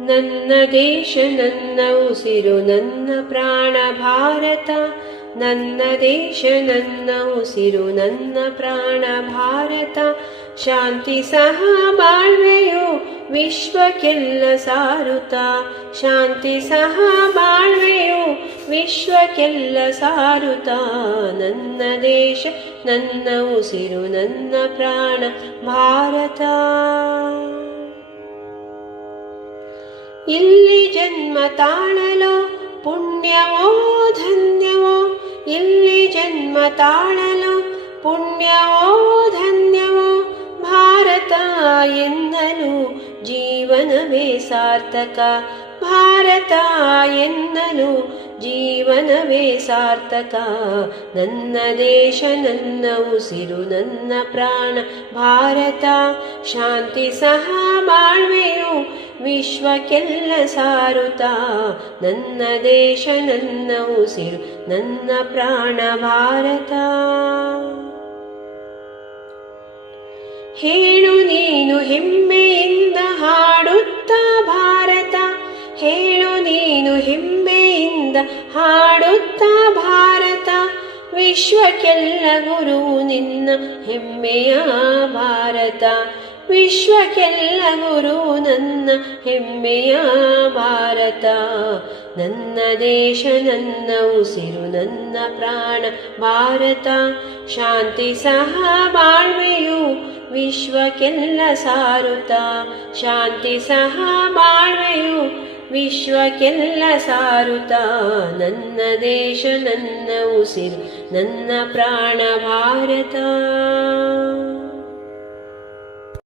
ನನ್ನ ದೇಶ ನನ್ನ ಉಸಿರು ನನ್ನ ಪ್ರಾಣ ಭಾರತ ನನ್ನ ದೇಶ ನನ್ನ ಉಸಿರು ನನ್ನ ಪ್ರಾಣ ಭಾರತ ಶಾಂತಿ ಸಹ ಬಾಳ್ವೆಯು ವಿಶ್ವಕ್ಕೆಲ್ಲ ಸಾರುತ್ತ ಶಾಂತಿ ಸಹ ಬಾಳ್ವೆಯು ವಿಶ್ವಕ್ಕೆಲ್ಲ ಸಾರುತ್ತ ನನ್ನ ದೇಶ ನನ್ನ ಉಸಿರು ನನ್ನ ಪ್ರಾಣ ಭಾರತ ಇಲ್ಲಿ ಜನ್ಮ ತಾಳಲು ಪುಣ್ಯವೋ ಧನ್ಯವೋ ಇಲ್ಲಿ ಜನ್ಮ ತಾಳಲು ಪುಣ್ಯವೋ ಧನ್ಯವೋ ಭಾರತ ಎನ್ನಲು ಜೀವನವೇ ಸಾರ್ಥಕ ಭಾರತ ಎನ್ನಲು ಜೀವನವೇ ಸಾರ್ಥಕ. ನನ್ನ ದೇಶ, ನನ್ನ ಉಸಿರು, ನನ್ನ ಪ್ರಾಣ, ಭಾರತ, ಶಾಂತಿ ಸಹ ಬಾಳ್ವೆಯು, ವಿಶ್ವಕ್ಕೆಲ್ಲ ಸಾರುತ ನನ್ನ ದೇಶ, ನನ್ನ ಉಸಿರು, ನನ್ನ ಪ್ರಾಣ, ಭಾರತ. ಹೇಳು ನೀನು ಹೆಮ್ಮೆಯಿಂದ ಹಾಡುತ್ತಾ ಭಾರತ, ವಿಶ್ವಕ್ಕೆಲ್ಲ ಗುರು ನಿನ್ನ ಹೆಮ್ಮೆಯ ಭಾರತ. ವಿಶ್ವಕ್ಕೆಲ್ಲ ಗುರು ನನ್ನ ಹೆಮ್ಮೆಯ ಭಾರತ. ನನ್ನ ದೇಶ, ನನ್ನ ಉಸಿರು, ನನ್ನ ಪ್ರಾಣ, ಭಾರತ. ಶಾಂತಿ ಸಹ ಬಾಳ್ವೆಯು ವಿಶ್ವಕ್ಕೆಲ್ಲ ಸಾರುತ್ತ. ಶಾಂತಿ ಸಹ ಬಾಳ್ವೆಯು ವಿಶ್ವಕ್ಕೆಲ್ಲ ಸಾರುತ್ತ ನನ್ನ ದೇಶ ನನ್ನ ಉಸಿರು ನನ್ನ ಪ್ರಾಣ ಭಾರತ.